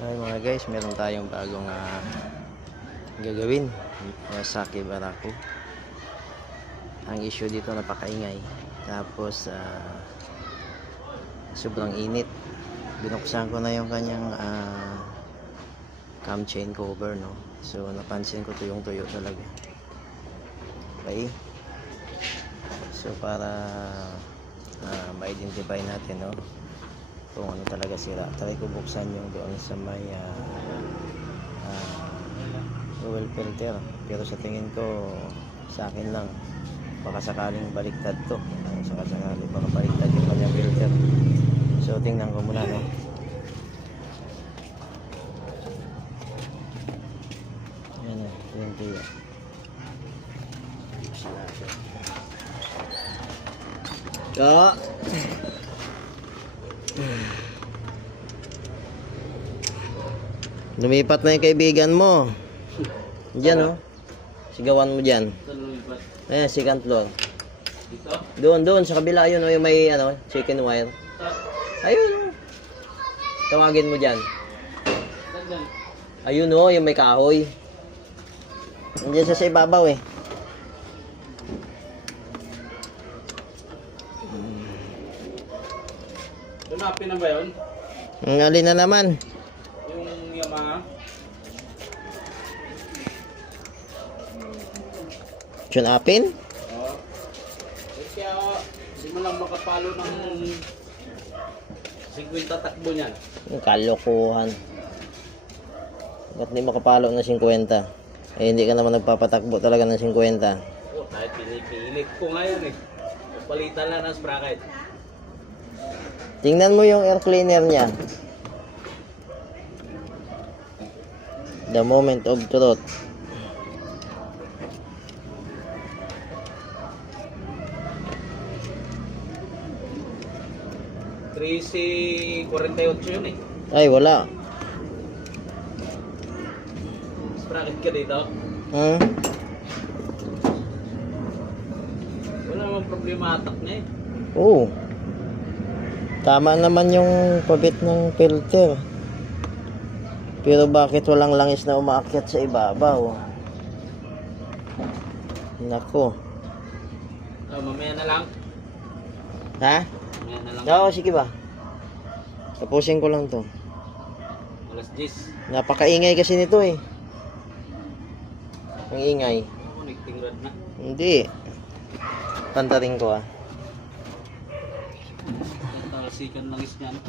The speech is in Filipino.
Ay mga guys, meron tayong bagong gagawin sa Barako. Ang issue dito, napakaingay. Tapos sobrang init. Binuksan ko na yung kanyang cam chain cover, no. So napansin ko tuyong-tuyo talaga. Okay. So para ma-identify natin, no, kung ano talaga sira. Try ko buksan yung doon sa may oil filter, pero sa tingin ko sa akin lang, baka sakaling baliktad to, baka baliktad yung kanyang filter. So tingnan ko muna, no. Yan na, yung tiyo. So lumipat na yung kaibigan mo. Diyan, oh. Sigawan mo dyan. Ayan, second floor. Dito? Doon sa kabila, ayun, oh, yung may chicken wire. Ayun, oh. Tawagin mo dyan. Ayun, oh, yung may kahoy. Nandiyan siya sa ibabaw, eh. Lumapin na ba yun? Ang alin na naman. Yung Yamaha? Tune upin? Oo. Kaya hindi mo lang makapalo ng 50 takbo niyan. Ang kalokohan. Ba't di makapalo ng 50? Eh, hindi ka naman nagpapatakbo talaga ng 50. Oh, kahit pinipilit ko ngayon eh. Palitan lang ng sprocket. Tingnan mo yung air cleaner niya. The moment of truth. $348 yun eh. Ay, wala. Sprocket ka dito. Wala namang problema atak na eh. Oo. Tama naman yung pabit ng filter. Pero bakit walang langis na umaakyat sa ibabaw? Nako. Oh, mamaya na lang. Ha? Mamaya na lang. Oo, sige ba? Tapusin ko lang to. Alas 10. Napakaingay kasi nito, eh. Ang ingay. Connecting rod na. Hindi. Pantarin ko, ah. Talsikan lang is yan.